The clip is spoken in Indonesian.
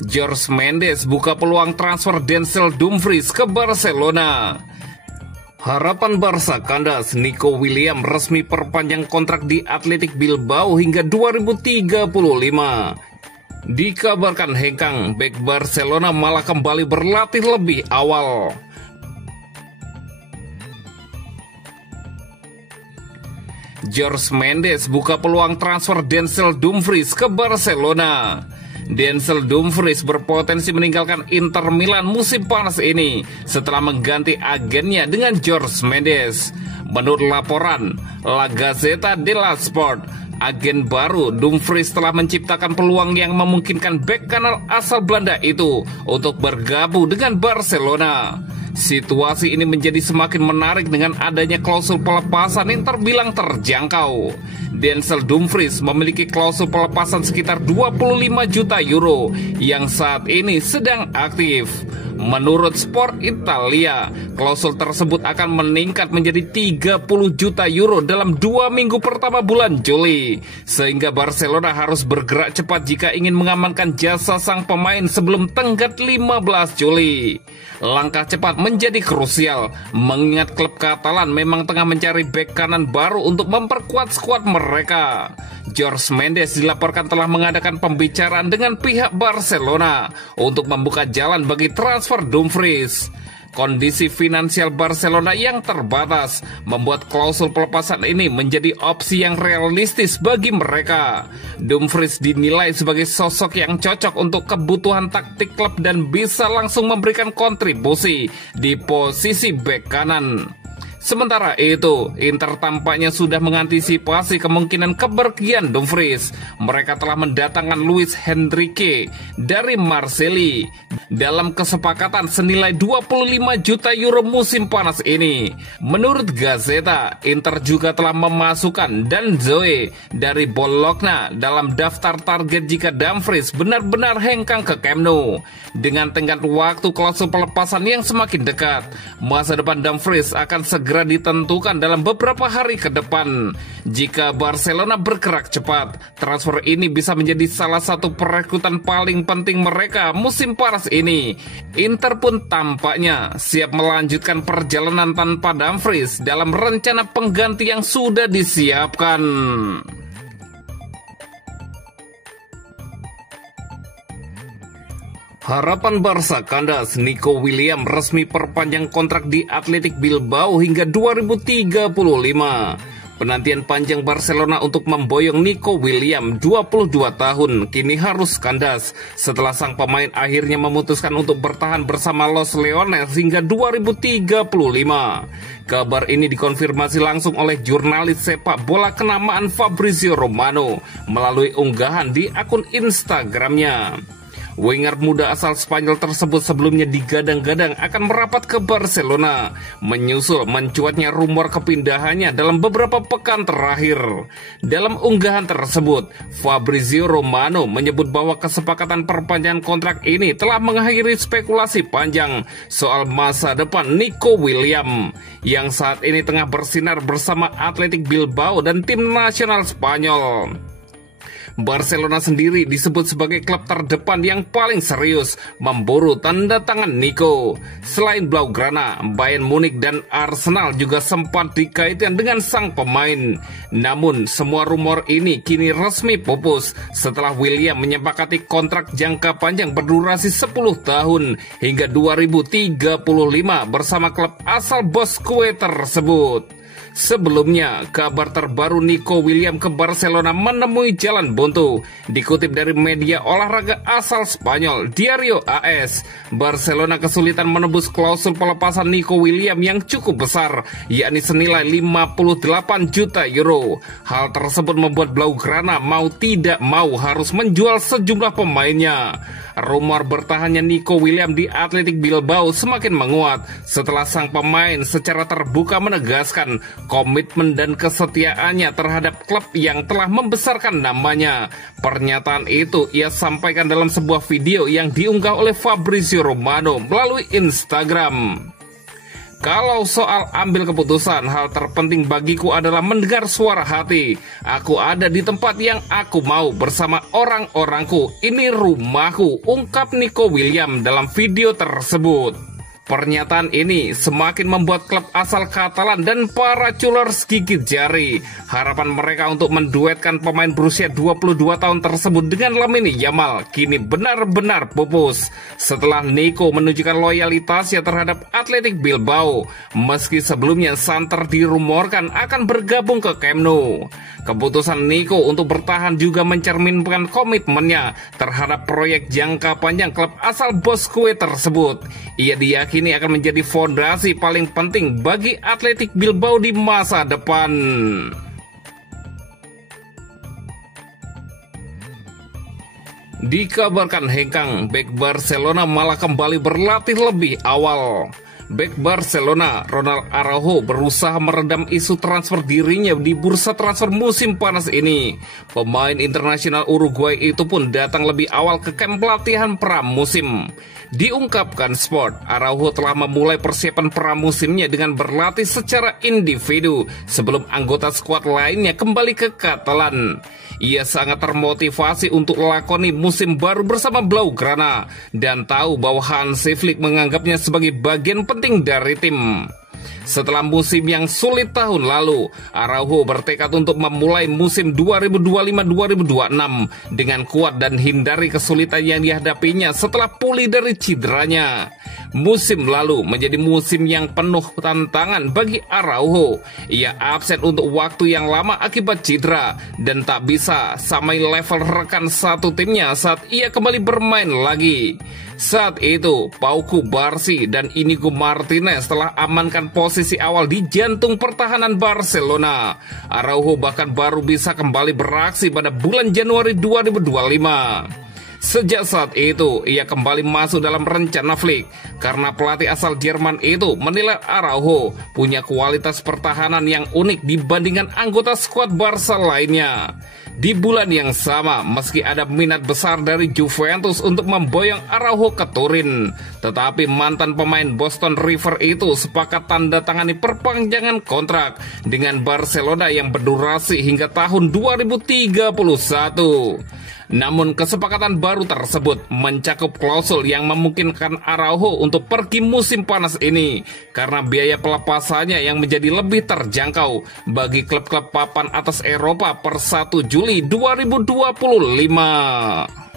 Jorge Mendes buka peluang transfer Denzel Dumfries ke Barcelona. Harapan Barca kandas, Nico Williams resmi perpanjang kontrak di Athletic Bilbao hingga 2035. Dikabarkan hengkang, bek Barcelona malah kembali berlatih lebih awal. Jorge Mendes buka peluang transfer Denzel Dumfries ke Barcelona. Denzel Dumfries berpotensi meninggalkan Inter Milan musim panas ini setelah mengganti agennya dengan Jorge Mendes. Menurut laporan La Gazzetta dello Sport, agen baru Dumfries telah menciptakan peluang yang memungkinkan bek kanan asal Belanda itu untuk bergabung dengan Barcelona. Situasi ini menjadi semakin menarik dengan adanya klausul pelepasan yang terbilang terjangkau. Denzel Dumfries memiliki klausul pelepasan sekitar 25 juta euro yang saat ini sedang aktif. Menurut Sport Italia, klausul tersebut akan meningkat menjadi 30 juta euro dalam 2 minggu pertama bulan Juli. Sehingga Barcelona harus bergerak cepat jika ingin mengamankan jasa sang pemain sebelum tenggat 15 Juli. Langkah cepat menjadi krusial, mengingat klub Katalan memang tengah mencari bek kanan baru untuk memperkuat skuad mereka. Jorge Mendes dilaporkan telah mengadakan pembicaraan dengan pihak Barcelona untuk membuka jalan bagi transfer Dumfries. Kondisi finansial Barcelona yang terbatas membuat klausul pelepasan ini menjadi opsi yang realistis bagi mereka. Dumfries dinilai sebagai sosok yang cocok untuk kebutuhan taktik klub dan bisa langsung memberikan kontribusi di posisi bek kanan. Sementara itu, Inter tampaknya sudah mengantisipasi kemungkinan kepergian Dumfries. Mereka telah mendatangkan Luis Henrique dari Marseille dalam kesepakatan senilai 25 juta euro musim panas ini. Menurut Gazzetta, Inter juga telah memasukkan Dan Zoe dari Bologna dalam daftar target jika Dumfries benar-benar hengkang ke Camp Nou. Dengan tenggat waktu klausul pelepasan yang semakin dekat, masa depan Dumfries akan segera ditentukan dalam beberapa hari ke depan. Jika Barcelona bergerak cepat, transfer ini bisa menjadi salah satu perekrutan paling penting mereka musim panas ini. Inter pun tampaknya siap melanjutkan perjalanan tanpa Dumfries dalam rencana pengganti yang sudah disiapkan. Harapan Barca kandas, Nico Williams resmi perpanjang kontrak di Athletic Bilbao hingga 2035. Penantian panjang Barcelona untuk memboyong Nico Williams, 22 tahun, kini harus kandas setelah sang pemain akhirnya memutuskan untuk bertahan bersama Los Leones hingga 2035. Kabar ini dikonfirmasi langsung oleh jurnalis sepak bola kenamaan Fabrizio Romano melalui unggahan di akun Instagramnya. Winger muda asal Spanyol tersebut sebelumnya digadang-gadang akan merapat ke Barcelona, menyusul mencuatnya rumor kepindahannya dalam beberapa pekan terakhir. Dalam unggahan tersebut, Fabrizio Romano menyebut bahwa kesepakatan perpanjangan kontrak ini telah mengakhiri spekulasi panjang soal masa depan Nico Williams, yang saat ini tengah bersinar bersama Athletic Bilbao dan tim nasional Spanyol. Barcelona sendiri disebut sebagai klub terdepan yang paling serius memburu tanda tangan Nico. Selain Blaugrana, Bayern Munich dan Arsenal juga sempat dikaitkan dengan sang pemain. Namun semua rumor ini kini resmi pupus setelah William menyepakati kontrak jangka panjang berdurasi 10 tahun hingga 2035 bersama klub asal Bosque tersebut. Sebelumnya, kabar terbaru Nico Williams ke Barcelona menemui jalan buntu. Dikutip dari media olahraga asal Spanyol, Diario AS, Barcelona kesulitan menebus klausul pelepasan Nico Williams yang cukup besar, yakni senilai 58 juta euro. Hal tersebut membuat Blaugrana mau tidak mau harus menjual sejumlah pemainnya. Rumor bertahannya Nico Williams di Athletic Bilbao semakin menguat setelah sang pemain secara terbuka menegaskan komitmen dan kesetiaannya terhadap klub yang telah membesarkan namanya. Pernyataan itu ia sampaikan dalam sebuah video yang diunggah oleh Fabrizio Romano melalui Instagram. Kalau soal ambil keputusan, hal terpenting bagiku adalah mendengar suara hati. Aku ada di tempat yang aku mau bersama orang-orangku. Ini rumahku, ungkap Nico Williams dalam video tersebut. Pernyataan ini semakin membuat klub asal Katalan dan para culers gigit jari. Harapan mereka untuk menduetkan pemain berusia 22 tahun tersebut dengan Lamine Yamal kini benar-benar pupus setelah Nico menunjukkan loyalitasnya terhadap Athletic Bilbao. Meski sebelumnya santer dirumorkan akan bergabung ke Camp Nou. Keputusan Nico untuk bertahan juga mencerminkan komitmennya terhadap proyek jangka panjang klub asal Basque tersebut. Ia diyakini akan menjadi fondasi paling penting bagi Athletic Bilbao di masa depan. Dikabarkan hengkang, bek Barcelona malah kembali berlatih lebih awal. Bek Barcelona, Ronald Araujo berusaha meredam isu transfer dirinya di bursa transfer musim panas ini. Pemain internasional Uruguay itu pun datang lebih awal ke kamp pelatihan pramusim. Diungkapkan Sport, Araujo telah memulai persiapan pramusimnya dengan berlatih secara individu sebelum anggota skuad lainnya kembali ke Katalan. Ia sangat termotivasi untuk melakoni musim baru bersama Blaugrana dan tahu bahwa Hansi Flick menganggapnya sebagai bagian penting dari tim. Setelah musim yang sulit tahun lalu, Araujo bertekad untuk memulai musim 2025-2026 dengan kuat dan hindari kesulitan yang dihadapinya setelah pulih dari cederanya. Musim lalu menjadi musim yang penuh tantangan bagi Araujo. Ia absen untuk waktu yang lama akibat cedera dan tak bisa samai level rekan satu timnya saat ia kembali bermain lagi. Saat itu, Pau Cubarsí dan Inigo Martinez telah amankan posisi awal di jantung pertahanan Barcelona. Araujo bahkan baru bisa kembali beraksi pada bulan Januari 2025. Sejak saat itu, ia kembali masuk dalam rencana Flick karena pelatih asal Jerman itu menilai Araujo punya kualitas pertahanan yang unik dibandingkan anggota skuad Barca lainnya. Di bulan yang sama, meski ada minat besar dari Juventus untuk memboyong Araujo ke Turin, tetapi mantan pemain Boston River itu sepakat tanda tangani perpanjangan kontrak dengan Barcelona yang berdurasi hingga tahun 2031. Namun kesepakatan baru tersebut mencakup klausul yang memungkinkan Araujo untuk pergi musim panas ini karena biaya pelepasannya yang menjadi lebih terjangkau bagi klub-klub papan atas Eropa per 1 Juli 2025.